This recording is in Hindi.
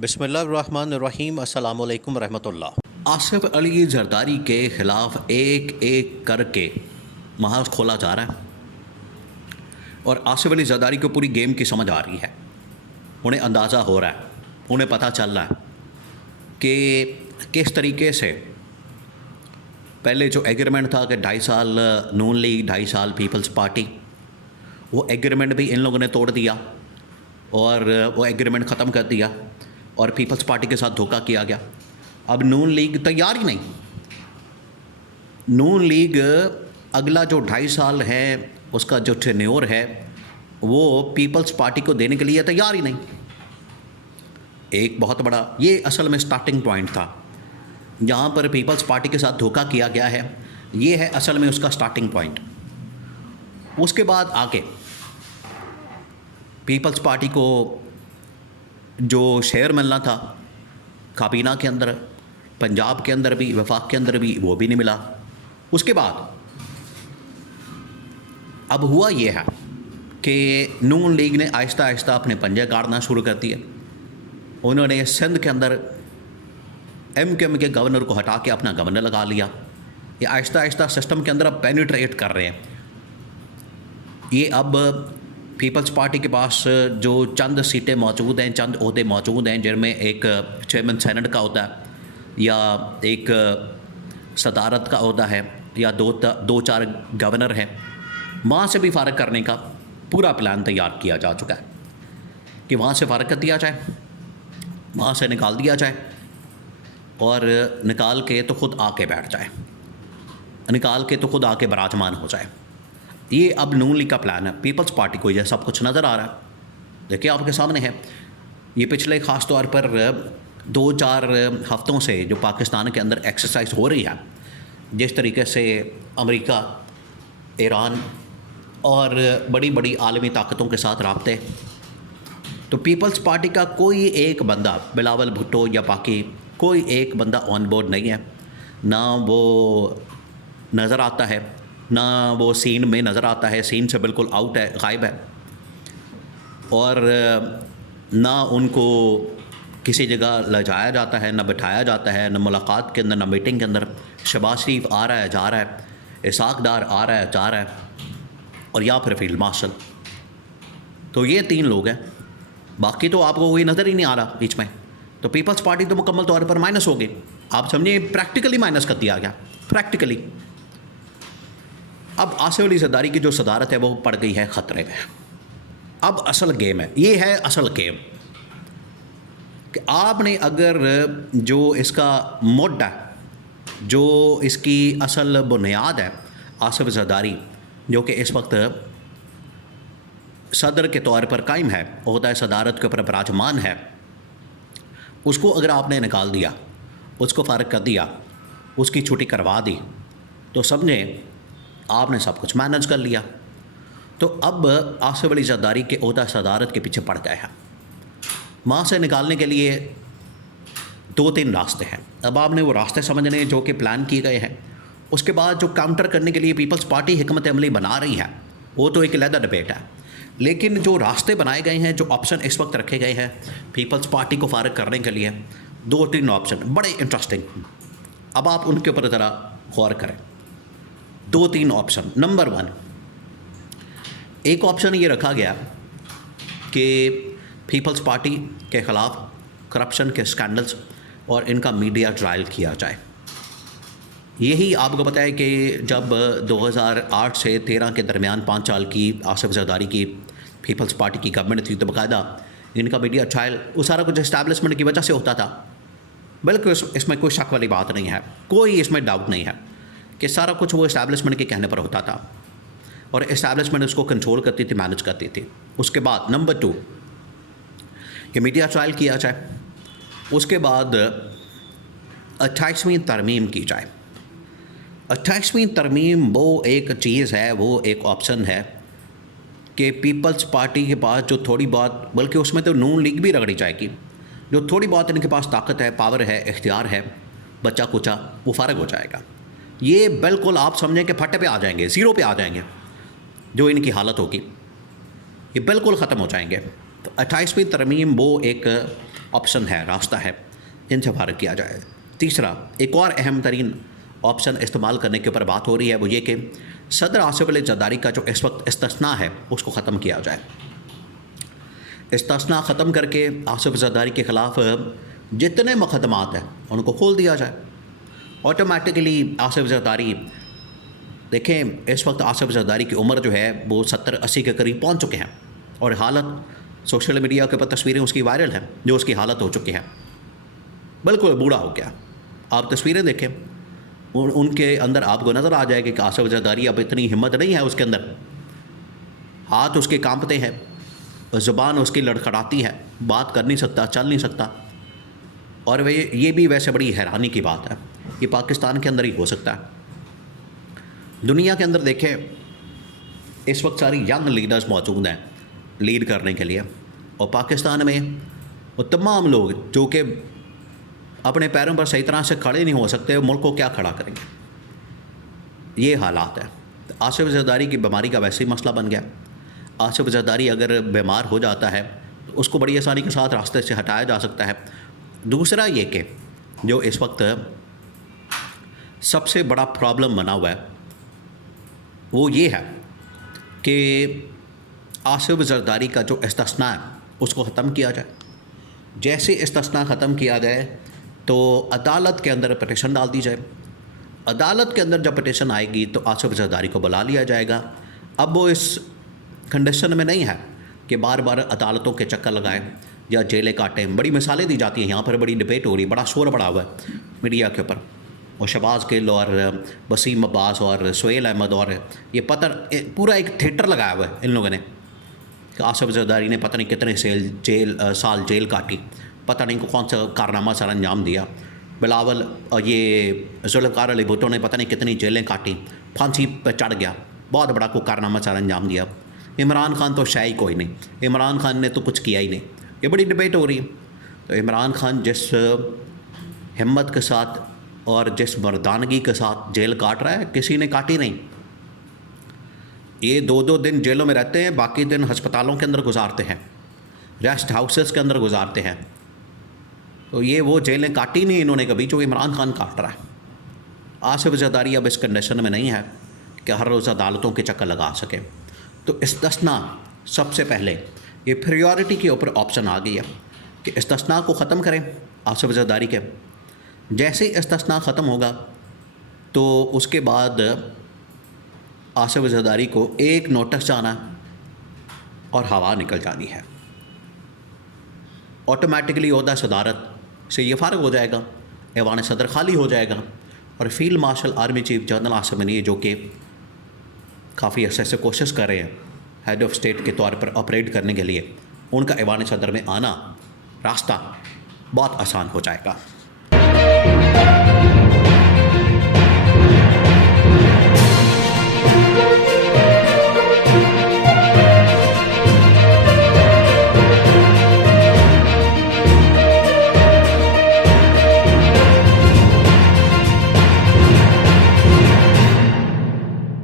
बिस्मिल्लाहिर्रहमानिर्रहीम अस्सलामु अलैकुम रहमतुल्लाह। आसिफ अली जरदारी के ख़िलाफ़ एक एक करके महाज खोला जा रहा है और आसिफ अली जरदारी को पूरी गेम की समझ आ रही है। उन्हें अंदाज़ा हो रहा है, उन्हें पता चल रहा है कि किस तरीके से पहले जो एग्रीमेंट था कि 2.5 साल नून लीग 2.5 साल पीपल्स पार्टी, वो एग्रीमेंट भी इन लोगों ने तोड़ दिया और वो एग्रीमेंट ख़त्म कर दिया और पीपल्स पार्टी के साथ धोखा किया गया। अब नून लीग तैयार ही नहीं। नून लीग अगला जो 2.5 साल है उसका जो टेन्योर है वो पीपल्स पार्टी को देने के लिए तैयार ही नहीं। एक बहुत बड़ा ये असल में स्टार्टिंग पॉइंट था जहाँ पर पीपल्स पार्टी के साथ धोखा किया गया है। ये है असल में उसका स्टार्टिंग पॉइंट। उसके बाद आके पीपल्स पार्टी को जो शेयर मिलना था काबीना के अंदर, पंजाब के अंदर भी, वफाक के अंदर भी, वो भी नहीं मिला। उसके बाद अब हुआ ये है कि नून लीग ने आहिस्ता आहिस्ता अपने पंजे गाड़ना शुरू कर दिए। उन्होंने सिंध के अंदर MKM के गवर्नर को हटा के अपना गवर्नर लगा लिया। ये आहिस्ता आहिस्ता सिस्टम के अंदर अब पेनिट्रेट कर रहे हैं। ये अब पीपल्स पार्टी के पास जो चंद सीटें मौजूद हैं, चंद ओहदे मौजूद हैं, जिनमें एक चेयरमैन सेनेट का होता है या एक सदारत का ओहदा है या दो चार गवर्नर हैं, वहाँ से भी फ़ारग करने का पूरा प्लान तैयार किया जा चुका है कि वहाँ से फ़ारग कर दिया जाए, वहाँ से निकाल दिया जाए और निकाल के तो ख़ुद आके बैठ जाए, निकाल के तो ख़ुद आके बराजमान हो जाए। ये अब नून लीग का प्लान है। पीपल्स पार्टी को यह सब कुछ नज़र आ रहा है। देखिए आपके सामने है। ये पिछले ख़ास तौर पर 2-4 हफ़्तों से जो पाकिस्तान के अंदर एक्सरसाइज हो रही है, जिस तरीके से अमेरिका, ईरान और बड़ी बड़ी आलमी ताकतों के साथ राब्ते, तो पीपल्स पार्टी का कोई एक बंदा, बिलावल भुट्टो या बाकी कोई एक बंदा ऑन बोर्ड नहीं है। ना वो नज़र आता है, ना वो सीन में नज़र आता है, सीन से बिल्कुल आउट है, गायब है। और ना उनको किसी जगह ले जाया जाता है, ना बिठाया जाता है, ना मुलाकात के अंदर, ना मीटिंग के अंदर। शहबाज शरीफ आ रहा है, जा रहा है, इसाक डार आ रहा है, जा रहा है, और या फिर फील्ड मार्शल। तो ये 3 लोग हैं, बाकी तो आपको कोई नज़र ही नहीं आ रहा बीच में। तो पीपल्स पार्टी तो मुकम्मल तौर पर माइनस हो गई। आप समझिए प्रैक्टिकली माइनस कर दिया गया, प्रैक्टिकली। अब आसिफ अली जरदारी की जो सदारत है वो पड़ गई है ख़तरे में। अब असल गेम है, ये है असल गेम कि आपने अगर जो इसका मुड है, जो इसकी असल बुनियाद है, आसिफ जरदारी जो कि इस वक्त सदर के तौर पर कायम है, ओहदा सदारत के ऊपर विराजमान है, उसको अगर आपने निकाल दिया, उसको फ़ारग कर दिया, उसकी छुट्टी करवा दी, तो समझे आपने सब कुछ मैनेज कर लिया। तो अब आसिफ अली जरदारी के ओहदा सदारत के पीछे पड़ गए हैं। वहाँ से निकालने के लिए 2-3 रास्ते हैं। अब आपने वो रास्ते समझने जो कि प्लान किए गए हैं। उसके बाद जो काउंटर करने के लिए पीपल्स पार्टी हिकमत अमली बना रही है, वो तो एक अलग डिबेट है। लेकिन जो रास्ते बनाए गए हैं, जो ऑप्शन इस वक्त रखे गए हैं पीपल्स पार्टी को फ़ारग करने के लिए, 2-3 ऑप्शन बड़े इंटरेस्टिंग। अब आप उनके ऊपर ज़रा गौर करें। 2-3 ऑप्शन। नंबर 1, एक ऑप्शन ये रखा गया कि पीपल्स पार्टी के ख़िलाफ़ करप्शन के स्कैंडल्स और इनका मीडिया ट्रायल किया जाए। यही आपको पता है कि जब 2008 से 13 के दरमियान 5 साल की आसिफ जरदारी की पीपल्स पार्टी की गवर्नमेंट थी, तो बाकायदा इनका मीडिया ट्रायल वो सारा कुछ इस्टेब्लिशमेंट की वजह से होता था। बिल्कुल इसमें कोई शक वाली बात नहीं है, कोई इसमें डाउट नहीं है कि सारा कुछ वो इस्टेब्लिशमेंट के कहने पर होता था और इस्टेब्लिशमेंट उसको कंट्रोल करती थी, मैनेज करती थी। उसके बाद नंबर 2, ये मीडिया ट्रायल किया जाए। उसके बाद 28वीं तरमीम की जाए। 28वीं तरमीम वो एक चीज़ है, वो एक ऑप्शन है कि पीपल्स पार्टी के पास जो थोड़ी बहुत, बल्कि उसमें तो नून लीग भी रगड़ी जाएगी, जो थोड़ी बहुत इनके पास ताकत है, पावर है, इख्तियार है, बच्चा कुचा, वो फ़ारग हो जाएगा। ये बिल्कुल आप समझें कि फटे पे आ जाएंगे, ज़ीरो पे आ जाएंगे। जो इनकी हालत होगी, ये बिल्कुल ख़त्म हो जाएंगे। तो 28वीं तरमीम वो एक ऑप्शन है, रास्ता है, इनसे फ़ारिग किया जाए। तीसरा, एक और अहम तरीन ऑप्शन इस्तेमाल करने के ऊपर बात हो रही है, वो ये कि सदर आसिफ अली जरदारी का जो इस वक्त इस्तिस्ना है उसको ख़त्म किया जाए। इस्तिस्ना ख़त्म करके आसिफ जरदारी के ख़िलाफ़ जितने मुकदमात हैं उनको खोल दिया जाए। ऑटोमेटिकली आसिफ जरदारी, देखें इस वक्त आसिफ जरदारी की उम्र जो है वो 70-80 के करीब पहुंच चुके हैं और हालत सोशल मीडिया के ऊपर तस्वीरें उसकी वायरल हैं जो उसकी हालत हो चुकी है, बिल्कुल बूढ़ा हो गया। आप तस्वीरें देखें, उनके अंदर आपको नज़र आ जाएगी कि आसिफ जरदारी अब इतनी हिम्मत नहीं है उसके अंदर, हाथ उसके कांपते हैं, ज़ुबान उसकी लड़खड़ाती है, बात कर नहीं सकता, चल नहीं सकता। और वे ये भी वैसे बड़ी हैरानी की बात है, ये पाकिस्तान के अंदर ही हो सकता है। दुनिया के अंदर देखें इस वक्त सारी यंग लीडर्स मौजूद हैं लीड करने के लिए, और पाकिस्तान में वो तमाम लोग जो कि अपने पैरों पर सही तरह से खड़े नहीं हो सकते, मुल्क को क्या खड़ा करेंगे, ये हालात है। तो आसिफ जरदारी की बीमारी का वैसे ही मसला बन गया। आसिफ जरदारी अगर बीमार हो जाता है तो उसको बड़ी आसानी के साथ रास्ते से हटाया जा सकता है। दूसरा ये कि जो इस वक्त सबसे बड़ा प्रॉब्लम बना हुआ है वो ये है कि आसिफ जरदारी का जो इस्तिस्ना है उसको ख़त्म किया जाए। जैसे इस्तिस्ना ख़त्म किया जाए तो अदालत के अंदर पटिशन डाल दी जाए। अदालत के अंदर जब पटिशन आएगी तो आसिफ जरदारी को बुला लिया जाएगा। अब वो इस कंडीशन में नहीं है कि बार बार अदालतों के चक्कर लगाएं या जेलें काटें। बड़ी मिसालें दी जाती हैं, यहाँ पर बड़ी डिबेट हो रही, बड़ा शोर पड़ा हुआ है मीडिया के ऊपर, और शहबाज गिल और वसीम अब्बास और सुहेल अहमद और ये पूरा एक थिएटर लगाया हुआ है इन लोगों ने कि आसिफ जरदारी ने पता नहीं कितने साल जेल काटी, पता नहीं कौन सा कारनामा सर अंजाम दिया, बिलावल ये जुल्फ़िकार अली भुट्टो ने पता नहीं कितनी जेलें काटी, फांसी पर चढ़ गया, बहुत बड़ा कोई कारनामा सर अंजाम दिया। इमरान खान तो शाही कोई नहीं, इमरान खान ने तो कुछ किया ही नहीं। ये बड़ी डिबेट हो रही है। तो इमरान खान जिस हिम्मत के साथ और जिस मर्दानगी के साथ जेल काट रहा है, किसी ने काटी नहीं। ये 2-2 दिन जेलों में रहते हैं, बाकी दिन हस्पतालों के अंदर गुजारते हैं, रेस्ट हाउसेस के अंदर गुजारते हैं। तो ये वो जेलें काटी नहीं इन्होंने कभी जो इमरान खान काट रहा है। आसिफ जरदारी अब इस कंडीशन में नहीं है कि हर रोज़ अदालतों के चक्कर लगा सके। तो इस्तिस्ना सबसे पहले ये प्रायोरिटी के ऊपर ऑप्शन आ गई है कि इस्तिस्ना को ख़त्म करें आसिफ जरदारी के। जैसे ही इस्तिस्ना ख़त्म होगा तो उसके बाद आसिफ जरदारी को एक नोटिस जाना और हवा निकल जानी है। ऑटोमेटिकली ओहदा सदारत से ये फ़ारिग हो जाएगा, ऐवान सदर खाली हो जाएगा, और field marshal army chief general Asim money जो कि काफ़ी अर्से से कोशिश कर रहे हैं हेड ऑफ स्टेट के तौर पर ऑपरेट करने के लिए, उनका ऐवान सदर में आना रास्ता बहुत आसान हो जाएगा।